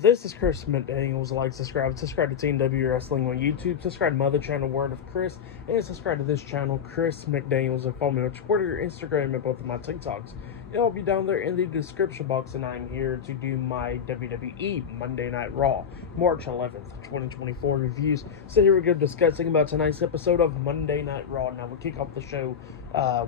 This is Chris McDaniels. Like, subscribe to Team W Wrestling on YouTube. Subscribe to my other channel, Word of Chris. And subscribe to this channel, Chris McDaniels. And follow me on Twitter, Instagram, and both of my TikToks. It'll be down there in the description box. And I'm here to do my WWE Monday Night Raw, March 11th, 2024 reviews. So here we go, discussing about tonight's episode of Monday Night Raw. Now, we kick off the show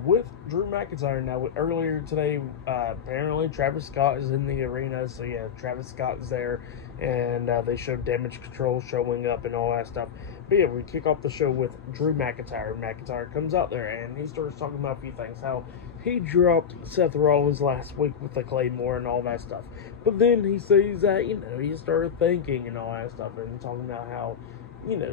with Drew McIntyre. Now, earlier today, apparently Travis Scott is in the arena. So yeah, Travis Scott is there. And they showed Damage Control showing up and all that stuff. But yeah, we kick off the show with Drew McIntyre. McIntyre comes out there and he starts talking about a few things. How he dropped Seth Rollins last week with the Claymore and all that stuff. But then he says that, he started thinking and all that stuff. And talking about how,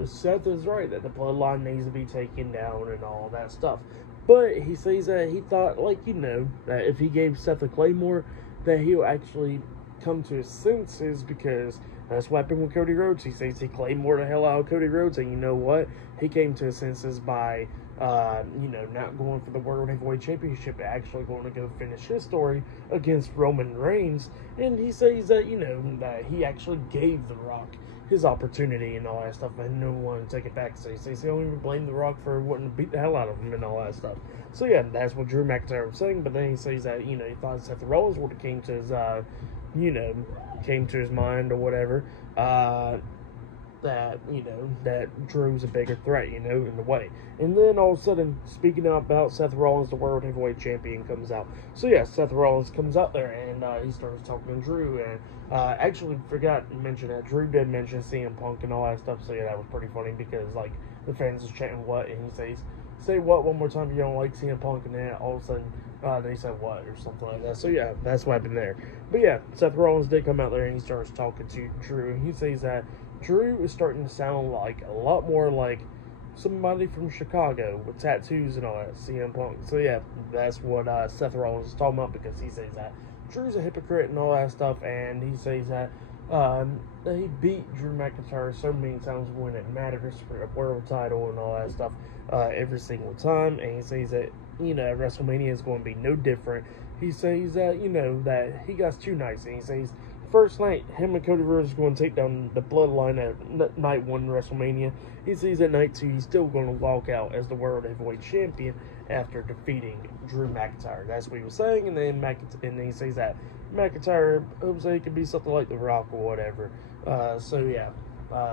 Seth is right, that the bloodline needs to be taken down and all that stuff. But he says that he thought, that if he gave Seth a Claymore, that he'll actually come to his senses, because that's what happened with Cody Rhodes. He says he Claymore the hell out of Cody Rhodes, and you know what? He came to his senses by, not going for the World Heavyweight Championship, actually going to go finish his story against Roman Reigns. And he says that, that he actually gave The Rock his opportunity and all that stuff, and no one take it back. So he says he don't even blame The Rock for wanting to beat the hell out of him and all that stuff. So yeah, that's what Drew McIntyre was saying. But then he says that, he thought Seth Rollins would have came to his, came to his mind or whatever, that, that Drew's a bigger threat, in a way. And then all of a sudden, speaking about Seth Rollins, the World Heavyweight Champion, comes out. So yeah, Seth Rollins comes out there and he starts talking to Drew, and actually forgot to mention that Drew did mention CM Punk and all that stuff. So yeah, that was pretty funny, because the fans was chanting what, and he says, say what one more time if you don't like CM Punk, and then all of a sudden they said what or something like that. So yeah, that's what happened there. But yeah, Seth Rollins did come out there and he starts talking to Drew, and he says that Drew is starting to sound like a lot more like somebody from Chicago with tattoos and all that, CM Punk. So yeah, that's what Seth Rollins is talking about, because he says that Drew's a hypocrite and all that stuff, and he says that he beat Drew McIntyre so many times when it matters for a world title and all that stuff every single time. And he says that, WrestleMania is going to be no different. He says that, that he got 2 nights, and he says first night, him and Cody Rhodes are going to take down the bloodline at night 1 WrestleMania. He sees at night 2, he's still going to walk out as the World Heavyweight Champion after defeating Drew McIntyre. That's what he was saying. And then he says that McIntyre hopes that he could be something like The Rock or whatever. So yeah,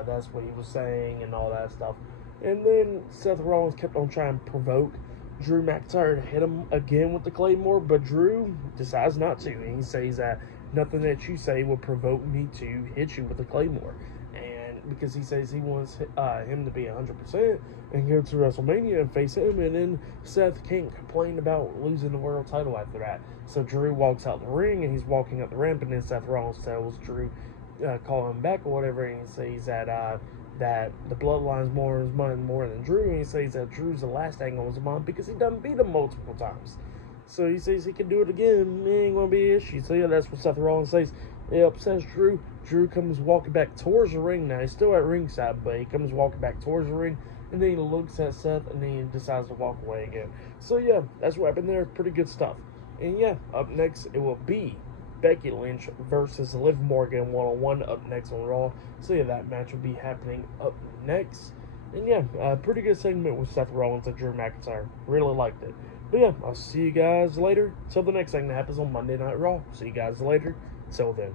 that's what he was saying and all that stuff. And then Seth Rollins kept on trying to provoke Drew McIntyre to hit him again with the Claymore, but Drew decides not to. And he says that nothing that you say will provoke me to hit you with a Claymore. And because he says he wants him to be 100% and go to WrestleMania and face him, and then Seth can't complain about losing the world title after that. So Drew walks out the ring, and he's walking up the ramp, and then Seth Rollins tells Drew, call him back or whatever, and he says that that the bloodline's more his mind more than Drew, and he says that Drew's the last thing on his mind because he done beat him multiple times. So he says he can do it again. It ain't going to be an issue. So yeah, that's what Seth Rollins says. It upsets Drew. Drew comes walking back towards the ring now. He's still at ringside, but he comes walking back towards the ring. And then he looks at Seth, and then he decides to walk away again. So yeah, that's what happened there. Pretty good stuff. And yeah, up next, it will be Becky Lynch versus Liv Morgan one-on-one up next on Raw. So yeah, that match will be happening up next. And yeah, pretty good segment with Seth Rollins and Drew McIntyre. Really liked it. But yeah, I'll see you guys later. Till the next thing that happens on Monday Night Raw. See you guys later. Till then.